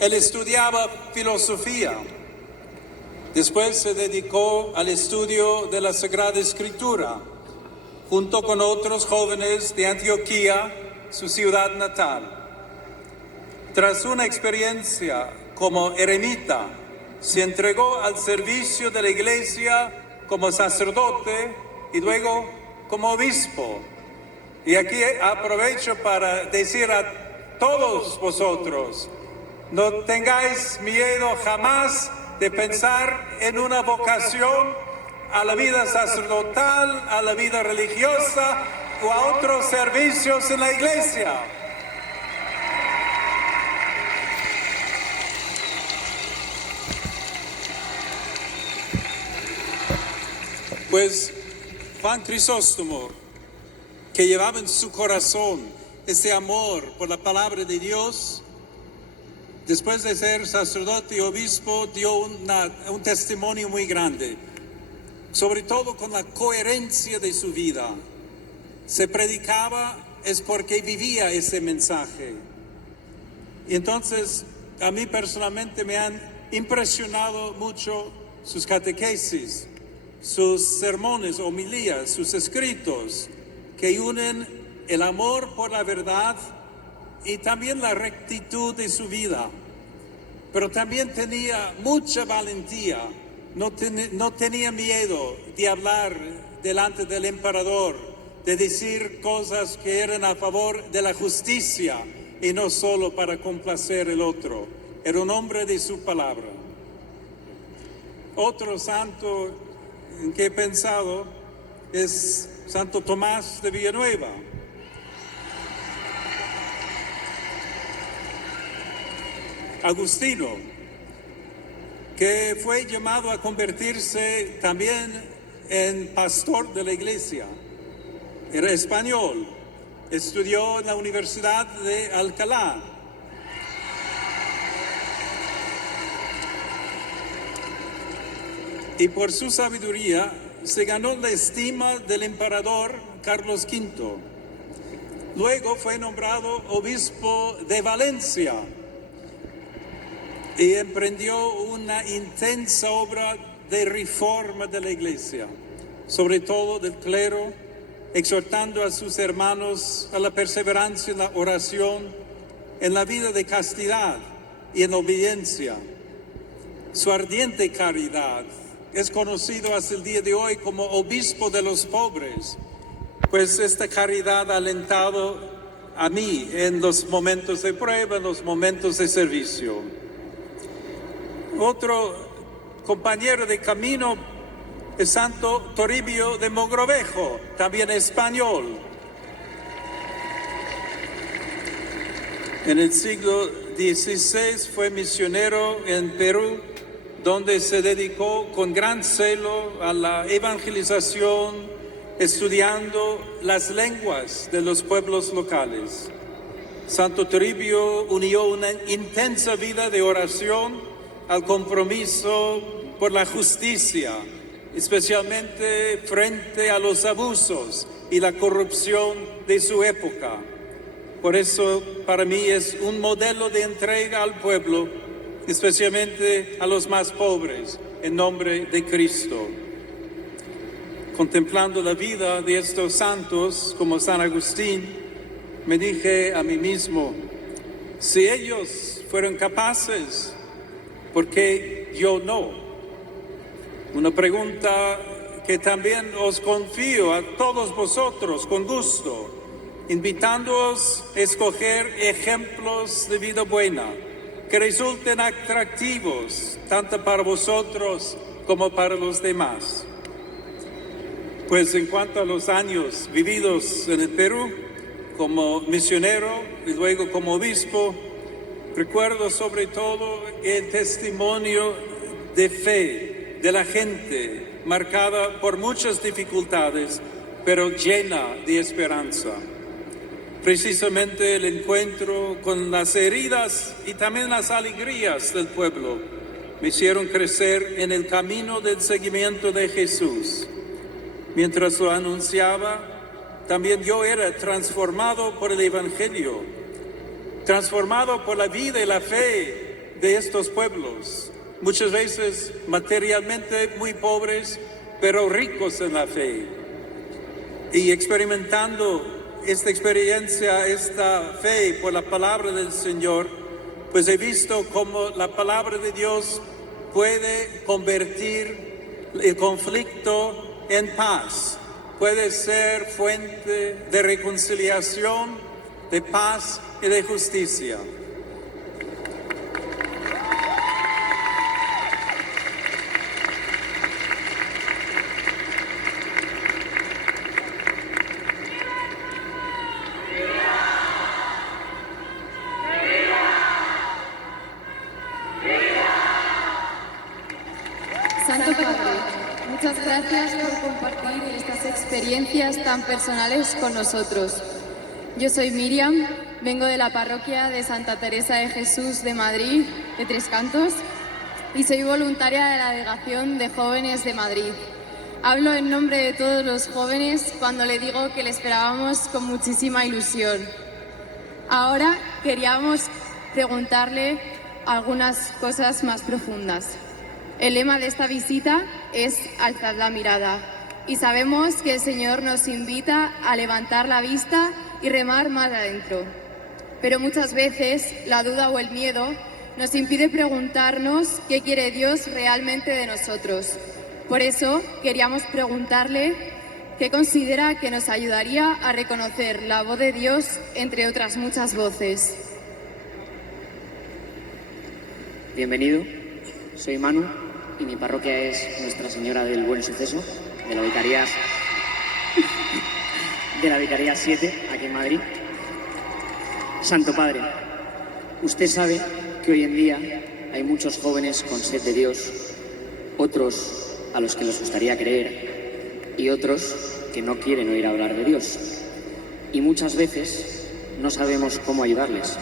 Él estudiaba filosofía. Después se dedicó al estudio de la Sagrada Escritura, junto con otros jóvenes de Antioquía, su ciudad natal. Tras una experiencia como eremita, se entregó al servicio de la Iglesia como sacerdote y luego como obispo. Y aquí aprovecho para decir a todos vosotros, no tengáis miedo jamás de pensar en una vocación a la vida sacerdotal, a la vida religiosa o a otros servicios en la Iglesia. Pues Juan Crisóstomo, que llevaba en su corazón ese amor por la palabra de Dios, después de ser sacerdote y obispo, dio un testimonio muy grande, sobre todo con la coherencia de su vida. Se predicaba es porque vivía ese mensaje. Y entonces, a mí personalmente me han impresionado mucho sus catequesis, sus sermones, homilías, sus escritos, que unen el amor por la verdad y también la rectitud de su vida. Pero también tenía mucha valentía, no tenía miedo de hablar delante del emperador, de decir cosas que eran a favor de la justicia y no solo para complacer el otro. Era un hombre de su palabra. Otro santo en que he pensado es Santo Tomás de Villanueva. Agustino, que fue llamado a convertirse también en pastor de la iglesia. Era español, estudió en la Universidad de Alcalá. Y por su sabiduría se ganó la estima del emperador Carlos V. Luego fue nombrado obispo de Valencia y emprendió una intensa obra de reforma de la iglesia, sobre todo del clero, exhortando a sus hermanos a la perseverancia en la oración, en la vida de castidad y en obediencia. Su ardiente caridad es conocido hasta el día de hoy como obispo de los pobres, pues esta caridad ha alentado a mí en los momentos de prueba, en los momentos de servicio. Otro compañero de camino es Santo Toribio de Mogrovejo, también español. En el siglo XVI fue misionero en Perú, donde se dedicó con gran celo a la evangelización, estudiando las lenguas de los pueblos locales. Santo Toribio unió una intensa vida de oración al compromiso por la justicia, especialmente frente a los abusos y la corrupción de su época. Por eso, para mí es un modelo de entrega al pueblo, especialmente a los más pobres, en nombre de Cristo. Contemplando la vida de estos santos, como San Agustín, me dije a mí mismo, si ellos fueron capaces, ¿por qué yo no? Una pregunta que también os confío a todos vosotros con gusto, invitándoos a escoger ejemplos de vida buena, que resulten atractivos tanto para vosotros como para los demás. Pues en cuanto a los años vividos en el Perú, como misionero y luego como obispo, recuerdo sobre todo el testimonio de fe de la gente, marcada por muchas dificultades, pero llena de esperanza. Precisamente el encuentro con las heridas y también las alegrías del pueblo me hicieron crecer en el camino del seguimiento de Jesús. Mientras lo anunciaba, también yo era transformado por el Evangelio, transformado por la vida y la fe de estos pueblos, muchas veces materialmente muy pobres, pero ricos en la fe. Y experimentando esta experiencia, esta fe por la palabra del Señor, pues he visto cómo la palabra de Dios puede convertir el conflicto en paz, puede ser fuente de reconciliación, de paz y de justicia. Santo Padre, muchas gracias por compartir estas experiencias tan personales con nosotros. Yo soy Miriam, vengo de la parroquia de Santa Teresa de Jesús de Madrid, de Tres Cantos, y soy voluntaria de la Delegación de Jóvenes de Madrid. Hablo en nombre de todos los jóvenes cuando le digo que le esperábamos con muchísima ilusión. Ahora queríamos preguntarle algunas cosas más profundas. El lema de esta visita es Alzad la mirada, y sabemos que el Señor nos invita a levantar la vista y remar más adentro. Pero muchas veces la duda o el miedo nos impide preguntarnos qué quiere Dios realmente de nosotros. Por eso queríamos preguntarle qué considera que nos ayudaría a reconocer la voz de Dios entre otras muchas voces. Bienvenido, soy Manu y mi parroquia es Nuestra Señora del Buen Suceso, de la Vicaría 7, aquí en Madrid. Santo Padre, usted sabe que hoy en día hay muchos jóvenes con sed de Dios, otros a los que les gustaría creer y otros que no quieren oír hablar de Dios. Y muchas veces no sabemos cómo ayudarles.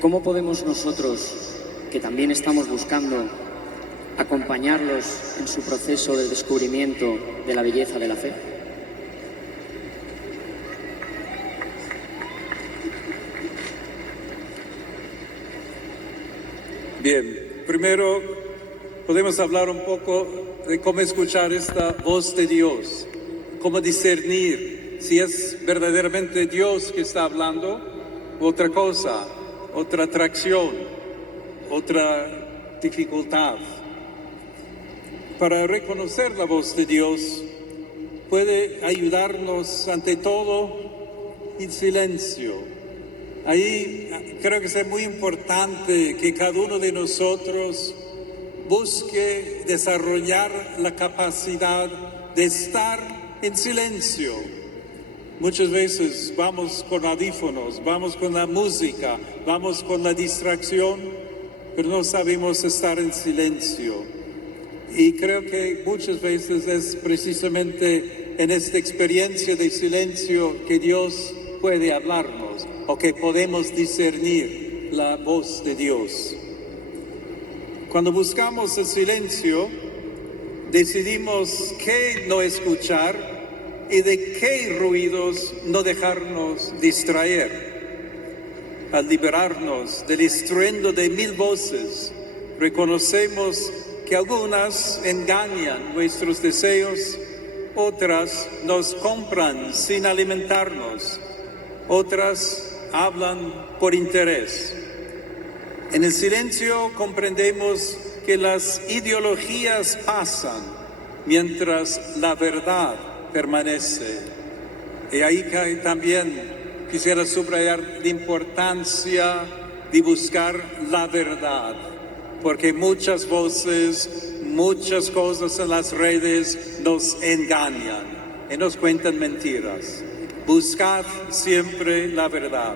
¿Cómo podemos nosotros, que también estamos buscando, acompañarlos en su proceso de descubrimiento de la belleza de la fe? Bien, primero podemos hablar un poco de cómo escuchar esta voz de Dios, cómo discernir si es verdaderamente Dios que está hablando, otra cosa, otra atracción, otra dificultad. Para reconocer la voz de Dios puede ayudarnos ante todo en silencio. Ahí creo que es muy importante que cada uno de nosotros busque desarrollar la capacidad de estar en silencio. Muchas veces vamos con audífonos, vamos con la música, vamos con la distracción, pero no sabemos estar en silencio. Y creo que muchas veces es precisamente en esta experiencia de silencio que Dios puede hablarnos o que podemos discernir la voz de Dios. Cuando buscamos el silencio, decidimos qué no escuchar y de qué ruidos no dejarnos distraer. Al liberarnos del estruendo de mil voces, reconocemos que algunas engañan nuestros deseos, otras nos compran sin alimentarnos, otras hablan por interés. En el silencio comprendemos que las ideologías pasan mientras la verdad permanece. Y ahí también quisiera subrayar la importancia de buscar la verdad, porque muchas voces, muchas cosas en las redes nos engañan y nos cuentan mentiras. Buscad siempre la verdad.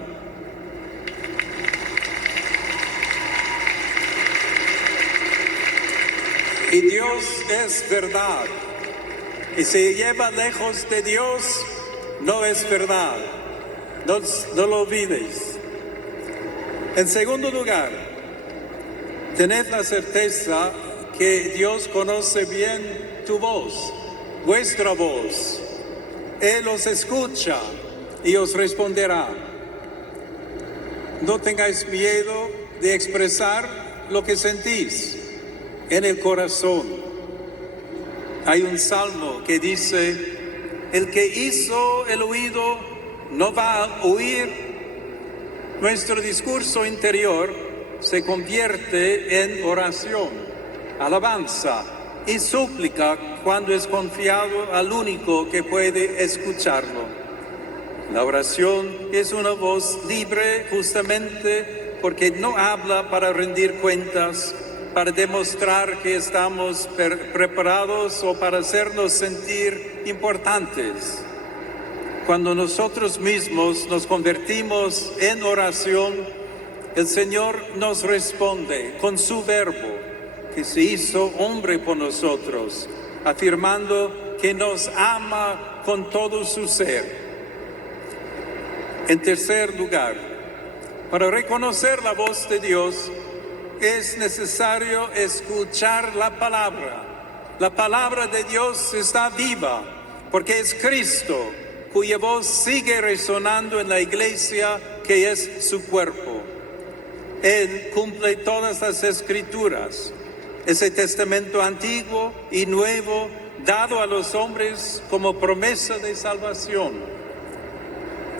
Y Dios es verdad. Y si lleva lejos de Dios, no es verdad. No lo olvides. En segundo lugar, tened la certeza que Dios conoce bien tu voz, vuestra voz. Él os escucha y os responderá. No tengáis miedo de expresar lo que sentís en el corazón. Hay un salmo que dice: el que hizo el oído no va a oír. Nuestro discurso interior se convierte en oración, alabanza y súplica cuando es confiado al único que puede escucharlo. La oración es una voz libre justamente porque no habla para rendir cuentas, para demostrar que estamos preparados o para hacernos sentir importantes. Cuando nosotros mismos nos convertimos en oración, el Señor nos responde con su verbo, que se hizo hombre por nosotros, afirmando que nos ama con todo su ser. En tercer lugar, para reconocer la voz de Dios, es necesario escuchar la palabra. La palabra de Dios está viva, porque es Cristo, cuya voz sigue resonando en la iglesia, que es su cuerpo. Él cumple todas las escrituras, ese testamento antiguo y nuevo dado a los hombres como promesa de salvación.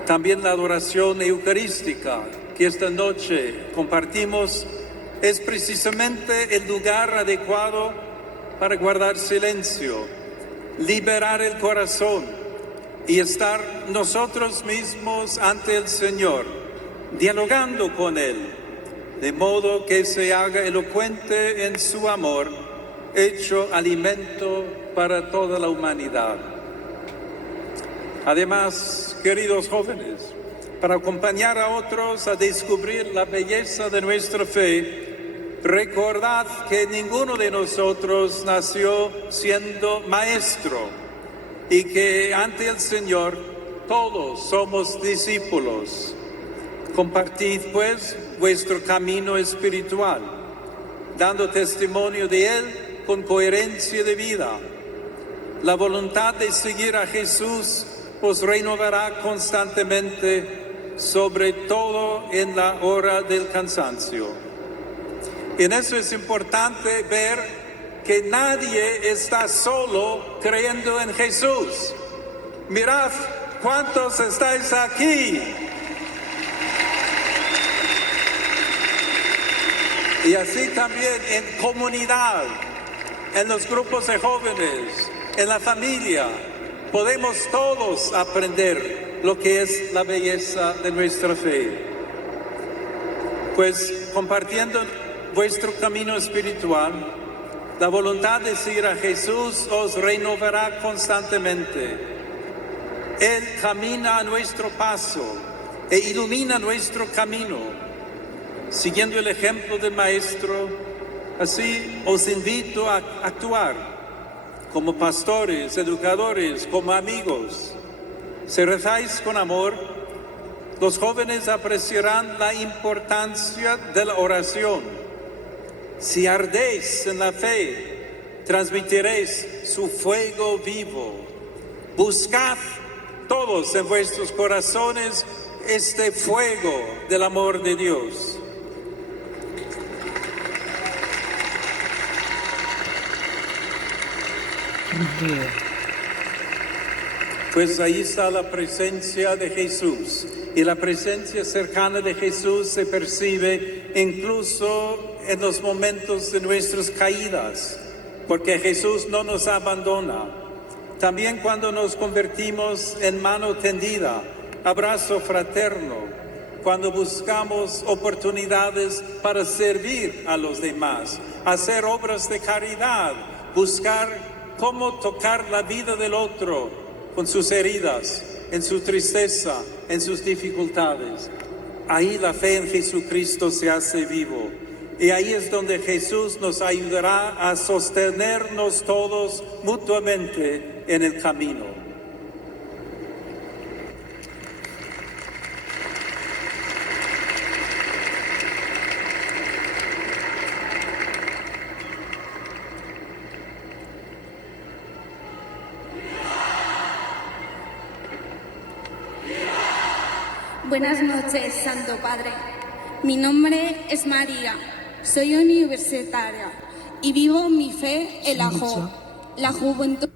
También la adoración eucarística que esta noche compartimos es precisamente el lugar adecuado para guardar silencio, liberar el corazón y estar nosotros mismos ante el Señor, dialogando con Él, de modo que se haga elocuente en su amor, hecho alimento para toda la humanidad. Además, queridos jóvenes, para acompañar a otros a descubrir la belleza de nuestra fe, recordad que ninguno de nosotros nació siendo maestro y que ante el Señor todos somos discípulos. Compartid pues vuestro camino espiritual, dando testimonio de Él con coherencia de vida. La voluntad de seguir a Jesús os renovará constantemente, sobre todo en la hora del cansancio. Y en eso es importante ver que nadie está solo creyendo en Jesús. Mirad cuántos estáis aquí. Y así también en comunidad, en los grupos de jóvenes, en la familia, podemos todos aprender lo que es la belleza de nuestra fe. Pues compartiendo vuestro camino espiritual, la voluntad de seguir a Jesús os renovará constantemente. Él camina a nuestro paso e ilumina nuestro camino. Siguiendo el ejemplo del Maestro, así os invito a actuar como pastores, educadores, como amigos. Si rezáis con amor, los jóvenes apreciarán la importancia de la oración. Si ardéis en la fe, transmitiréis su fuego vivo. Buscad todos en vuestros corazones este fuego del amor de Dios. Pues ahí está la presencia de Jesús, y la presencia cercana de Jesús se percibe incluso en los momentos de nuestras caídas, porque Jesús no nos abandona. También cuando nos convertimos en mano tendida, abrazo fraterno, cuando buscamos oportunidades para servir a los demás, hacer obras de caridad, buscar cómo tocar la vida del otro con sus heridas, en su tristeza, en sus dificultades. Ahí la fe en Jesucristo se hace vivo. Y ahí es donde Jesús nos ayudará a sostenernos todos mutuamente en el camino. Buenas noches, Santo Padre. Mi nombre es María, soy universitaria y vivo mi fe en la juventud.